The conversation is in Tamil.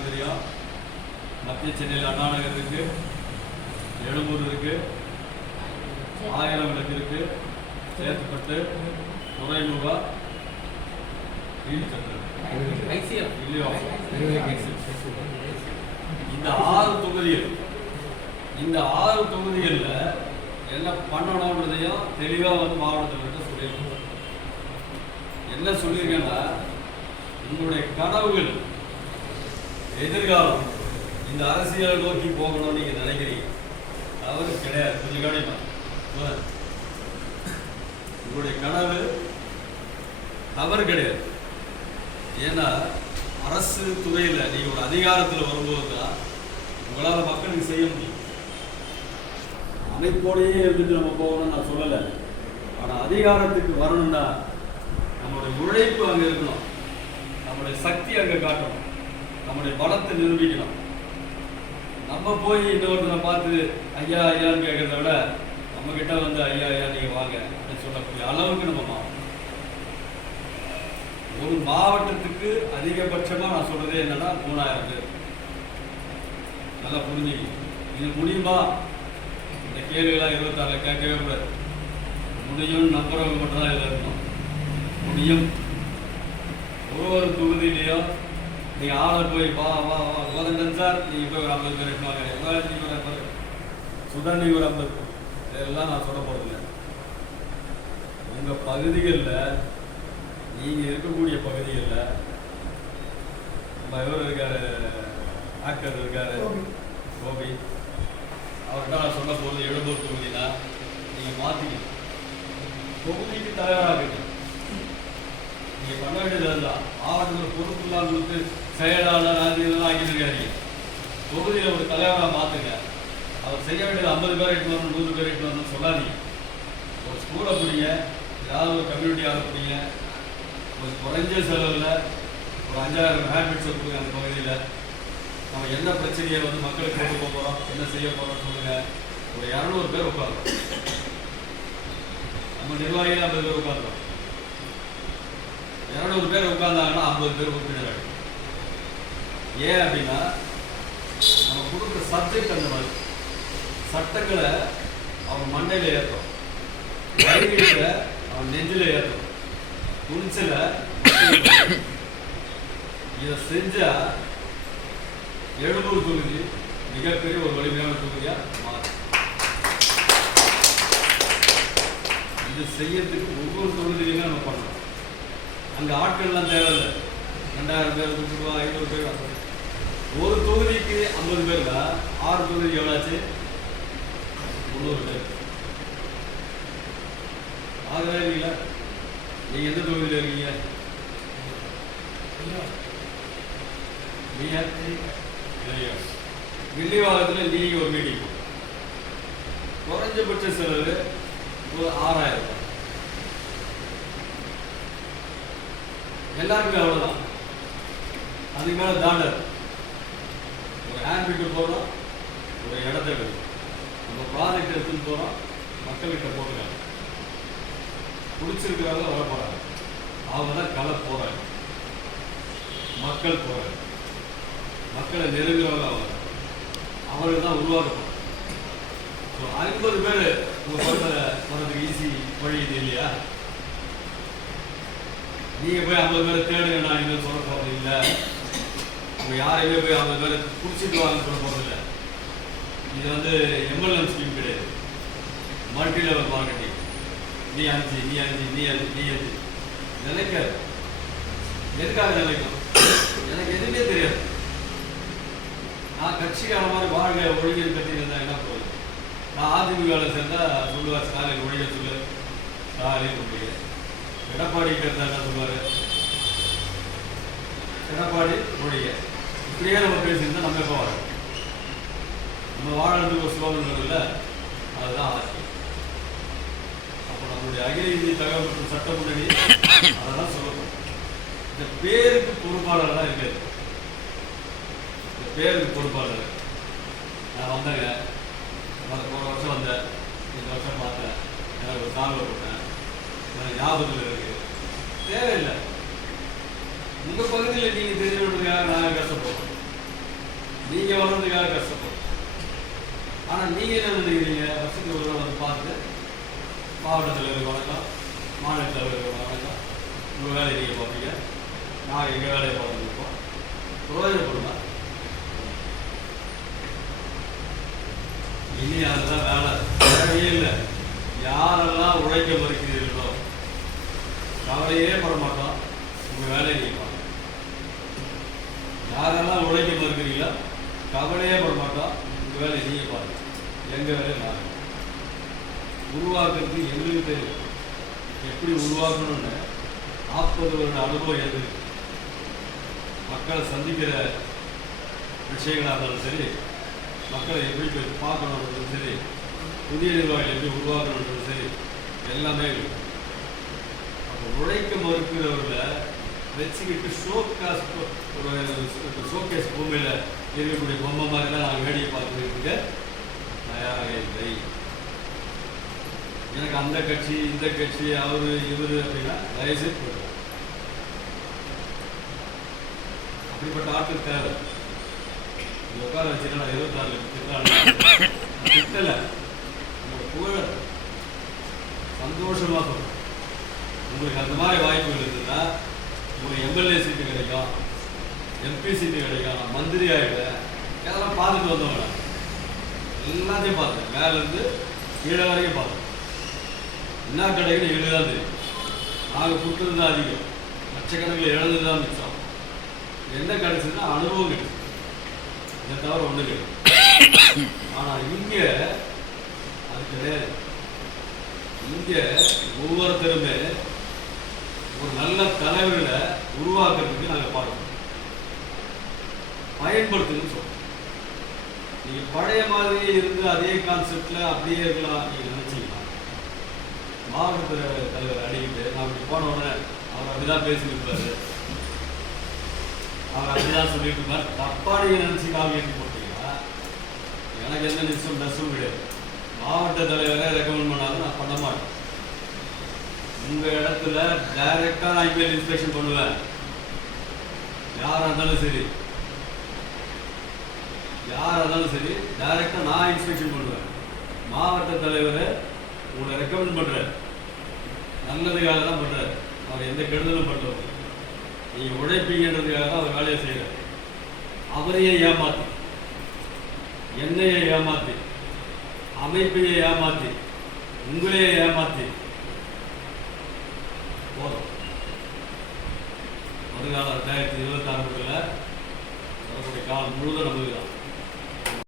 தெரியும் மத்திய சென்னையில் அண்ணா நகர் இருக்கு எழும்பூர் இருக்கு ஆயிரம் விளக்கு இருக்கு சேத்துப்பட்டு துறைமுகா இந்த ஆறு தொகுதிகள் இந்த ஆறு தொகுதிகளில் என்ன பண்ணணுன்றதையும் தெளிவாக வந்து மாவட்டத்தில்கிட்ட சொல்லியிருக்கோம் என்ன சொல்லியிருக்கேன்னா உங்களுடைய கனவுகள் எதிர்காலம் இந்த அரசியலை நோக்கி போகணும்னு நீங்க நினைக்கிறீங்க? அவரு கிடையாது. கொஞ்சம் கவனிப்பா உங்களுடைய கனவு தவறு கிடையாது. ஏன்னா அரசு துறையில் நீங்க ஒரு அதிகாரத்தில் வரும்போது தான் உங்களால் மக்களுக்கு செய்ய முடியும். அமைப்போடையே இருந்துட்டு நம்ம போகணும்னு நான் சொல்லலை. ஆனால் அதிகாரத்துக்கு வரணும்னா நம்மளுடைய உழைப்பு அங்கே இருக்கணும். நம்மளுடைய சக்தி அங்கே காட்டணும். நம்முடைய பலத்தை நிரூபிக்கணும். நம்ம போய் இன்னொருத்தரை பார்த்து ஐயா ஐயான்னு கேட்கறத விட நம்ம கிட்ட வந்து ஐயா ஐயா நீங்க வாங்க அப்படின்னு சொல்லக்கூடிய அளவுக்கு நம்ம மாவட்டம். ஒரு மாவட்டத்துக்கு அதிகபட்சமா நான் சொல்றதே என்னன்னா மூணாயிரம் பேர். நல்லா புரிஞ்சுக்கணும் இது முடியுமா? இந்த கேள்விகளாக இருபத்தாறுல கேட்கவே கூடாது. முடியும் நம்புறவங்க மட்டும் தான் இதில் இருக்கணும். முடியும். ஒரு ஒரு தொகுதியிலையும் நீங்க ஆளை போய் வா வா வா. கோதண்டன் சார் நீங்க போய் ஒரு ஐம்பது பேர் எடுத்துவாங்க எவ்வளோ நீங்க ஒரு ஐம்பது சுதன் நீங்க ஒரு ஐம்பது இதெல்லாம் நான் சொல்ல போறதில்ல. உங்க பகுதிகளில் நீங்க இருக்கக்கூடிய பகுதிகளில் நம்ம இவர் இருக்காரு? ஆக்டர் இருக்காரு. கோபி. அவர்கிட்ட நான் சொல்ல போகிறது எழுபது தொகுதினா நீங்க மாத்திக்கணும். தொகுதிக்கு தயாராகுங்க நீங்க பண்ண வேண்டியது அதுதான். செயலாளர் அது இதெல்லாம் ஆக்கிட்டு தொகுதியில் ஒரு தலைவராக மாத்துங்க. அவர் செய்ய வேண்டியது ஐம்பது பேர் எட்டு வரணும் நூறு பேர் எட்டு வரணும்னு சொல்லாதீங்க. ஒரு ஸ்கூலை புரிய ஏதாவது ஒரு கம்யூனிட்டி ஆளை ஒரு குறைஞ்ச செலவில் ஒரு அஞ்சாயிரம் ஹேபிட்ஸ் கொடுங்க அந்த பகுதியில். நம்ம என்ன பிரச்சனையை வந்து மக்களுக்கு கொண்டு போக போகிறோம் என்ன செய்ய போகிறோம் சொல்லுங்கள் ஒரு இரநூறு பேர் உட்காந்துரும் நம்ம நிர்வாகிகள் ஐம்பது பேர் உட்காந்துரும் இரநூறு பேர் உட்காந்தாங்கன்னா ஐம்பது பேர் உறுப்பினர் ஆகிடும் ஏன் அப்படின்னா நம்ம கொடுக்குற சப்ஜெக்ட் அந்த மாதிரி சட்டங்களை அவன் மண்டையில் ஏற்றும் கல்வியில் அவன் நெஞ்சில் ஏற்றும் துணிச்சல இதை செஞ்சா எழுநூறு தொகுதி மிகப்பெரிய ஒரு வலிமையான தொகுதியாக மாறும். இது செய்யறதுக்கு ஒவ்வொரு தொகுதியிலுமே நம்ம பண்ணணும். அங்கே ஆட்கள்லாம் தேவையில்லை. ரெண்டாயிரம் பேர் நூறு ஐநூறு பேர் அப்படி. ஒரு தொகுதிக்கு ஐம்பது பேர்ல ஆறு தொகுதிக்கு எவ்வளாச்சு முந்நூறு பேர். ஆகவே இல்லைங்களா நீங்க எந்த தொகுதியில் இருக்கீங்க? நீங்க இல்லையா நீங்க ஒரு மீட்டிங் குறைஞ்சபட்ச செலவு ஒரு ஆறாயிரம். எல்லாருக்குமே அவ்வளவுதான். அதுக்கு மேல தாண்டர் ஒரு போகிறோம் ஒரு இடத்த எடுக்கிறோம் நம்ம ப்ராஜெக்ட் எடுத்துன்னு போகிறோம் மக்கள்கிட்ட போட்டுருக்காங்க பிடிச்சிருக்கிறவங்க வர போகிறாங்க அவங்க தான் களை போகிறாங்க மக்கள் போகிறாங்க மக்களை நெருங்குறவங்க அவங்க. அவர்கள் தான் உருவாக்கப்படும். ஸோ ஐம்பது பேர் உங்கள் பக்கத்தில் போகிறதுக்கு ஈஸி வழி இது இல்லையா? நீங்க போய் ஐம்பது பேரை தேடுங்க நான் இன்னும் சொல்ல போகிறது இல்ல. இப்போ யாரையுமே போய் அவங்க பேரை குடிச்சிட்டு வாங்க சொல்ல போறது இல்ல இது வந்து எம்எல்எம் ஸ்கீம் கிடையாது. மல்டி லெவல் மார்க்கெட்டிங் நீ அஞ்சு நீ அஞ்சு நீ அஞ்சு நீ அஞ்சு. நினைக்காது. எதுக்காக நினைக்கும் எனக்கு எதுவுமே தெரியாது. நான் கட்சிக்கான மாதிரி வாழ்க ஒழுங்கில் கட்டி இருந்தால் என்ன போகுது நான் அதிமுகவில் சேர்ந்தால் சொல்லுவார் ஸ்டாலின் ஒழிய சொல்லு. ஸ்டாலின் ஒழிய எடப்பாடி கேட்டா என்ன சொல்லுவார்? எடப்பாடி ஒழிய இப்படியே நம்ம பேசியிருந்தா நம்ம எப்போ வாழ நம்ம வாழறதுக்கு ஒரு ஸ்லோகன் இல்லை. அதுதான் ஆசை அப்போ நம்மளுடைய அகில இந்திய தகவல் மற்றும் சட்ட முன்னணி அதெல்லாம் சொல்லணும். இந்த பேருக்கு பொறுப்பாளர் தான் இருக்காது இந்த பேருக்கு பொறுப்பாளர். நான் வந்தேங்க. நான் போன வருஷம் வந்தேன். இந்த வருஷம் பார்த்தேன். எனக்கு ஒரு சாங்கை போட்டேன். எனக்கு ஞாபகத்தில் இருக்கு. தேவையில்லை. உங்கள் பகுதியில் நீங்க தெரிஞ்சுக்கிறதுக்காக நாங்கள் கஷ்டப்படுறோம் நீங்க வர்றதுக்காக கஷ்டப்படும்? ஆனா நீங்க என்ன நினைக்கிறீங்க? வருஷத்துக்கு ஒரு தடவை வந்து பார்த்து மாவட்ட தலைவருக்கு வணக்கம் மாநில தலைவருக்கு வணக்கம். உங்க வேலையை நீங்க பார்ப்பீங்க. நான் எங்க வேலையை பார்த்துருப்போம் பிரயோஜனப்படுமா இனி அதுதான் வேலை. வேலையே இல்லை. யாரெல்லாம் உழைக்க மறுக்கிறீர்களோ கவலையே பட மாட்டோம். உங்க வேலையை நீங்க பாருங்க யாரெல்லாம் கவலையே பட மாட்டோம் உங்கள் வேலையை நீங்கள் பாருங்கள் எங்கள் வேலையை நாங்க உருவாக்குறது எங்களுக்கு தெரியும் எப்படி உருவாக்கணும்னு நாற்பது வருட அனுபவம் எது மக்களை சந்திக்கிற விஷயங்களாக இருந்தாலும் சரி மக்களை எப்படி போய் பார்க்கணுன்றதும் சரி புதிய நிர்வாகிகள் எப்படி உருவாக்கணுன்றதும் சரி எல்லாமே இருக்கும் அப்போ உழைக்க மறுக்கிறவர்களை வச்சுக்கிட்டு ஷோகாஸ் ஒரு ஷோகேஸ் பூமியில் இருக்கக்கூடிய பொம்மை மாதிரிலாம் நான் வேடிக்கை பார்த்துக்கிட்டு தயாராக இல்லை. எனக்கு அந்த கட்சி இந்த கட்சி அவரு இவரு அப்படின்னா வயசு போயிடும். அப்படிப்பட்ட ஆட்கள் தேவை. உட்கார வச்சுட்டு இருபத்தாறு திட்டால திட்டல. உங்களோட புகழ சந்தோஷமா சொல்கிறேன் உங்களுக்கு அந்த மாதிரி வாய்ப்புகள் இருந்ததுன்னா உங்களுக்கு எம்எல்ஏ சீட்டு கிடைக்கும். எம்பி சீட்டு கிடைக்கும் மந்திரி ஆகிடுவேன் இதெல்லாம் பார்த்துட்டு வந்தவங்க எல்லாத்தையும் பார்த்தேன். மேலேருந்து கீழே வரைக்கும் பார்த்தேன். என்ன கிடைக்குன்னு எங்களுக்கு தெரியும் நாங்கள் கொடுத்தது தான் அதிகம். லட்சக்கணக்கில் இழந்து தான் மிச்சம். என்ன கிடைச்சதுன்னா அனுபவம் கிடைச்சது. இதை தவிர ஒன்று கிடையாது. ஆனால் இங்கே அது கிடையாது. இங்கே ஒவ்வொருத்தருமே ஒரு நல்ல தலைவர்களை உருவாக்குறதுக்கு நாங்கள் பார்க்கணும். பயன்படுத்துங்கன்னு சொல்றோம். நீங்க பழைய மாதிரியே இருந்து அதே கான்செப்ட்ல அப்படியே இருக்கலாம் நீங்க நினச்சிக்கலாம். மாவட்ட தலைவர் அடிக்கிட்டு நான் இப்படி போன உடனே அவர் அப்படிதான் பேசியிருப்பாரு. அவர் அப்படிதான் சொல்லிட்டு இருப்பார் தப்பா நீங்க நினைச்சு காவியன்னு போட்டீங்கன்னா எனக்கு எந்த நிச்சயம் நஷ்டம் கிடையாது. மாவட்ட தலைவரை ரெக்கமெண்ட் பண்ணாலும் நான் பண்ண மாட்டேன். உங்க இடத்துல டைரக்டா நான் இமெயில் இன்ஸ்பெக்ஷன் பண்ணுவேன். யாரா இருந்தாலும் சரி. யாராக இருந்தாலும் சரி டைரெக்டாக நான் இன்ஸ்பெக்ஷன் பண்ணுவேன் மாவட்ட தலைவரை உங்களை ரெக்கமெண்ட் பண்றாரு. நல்லதுக்காக தான் பண்ணுறாரு அவர் எந்த கெடுதலும் பண்றது நீ உழைப்பீங்கன்றதுக்காக தான் அவர் வேலையை செய்யறாரு அவரையே ஏமாத்தி என்னையை ஏமாத்தி அமைப்பையே ஏமாத்தி உங்களையே ஏமாத்தி போதும். வருங்கால ரெண்டாயிரத்தி இருபத்தாறு வரக்கூடிய காலம் முழுதும் நமக்கு தான்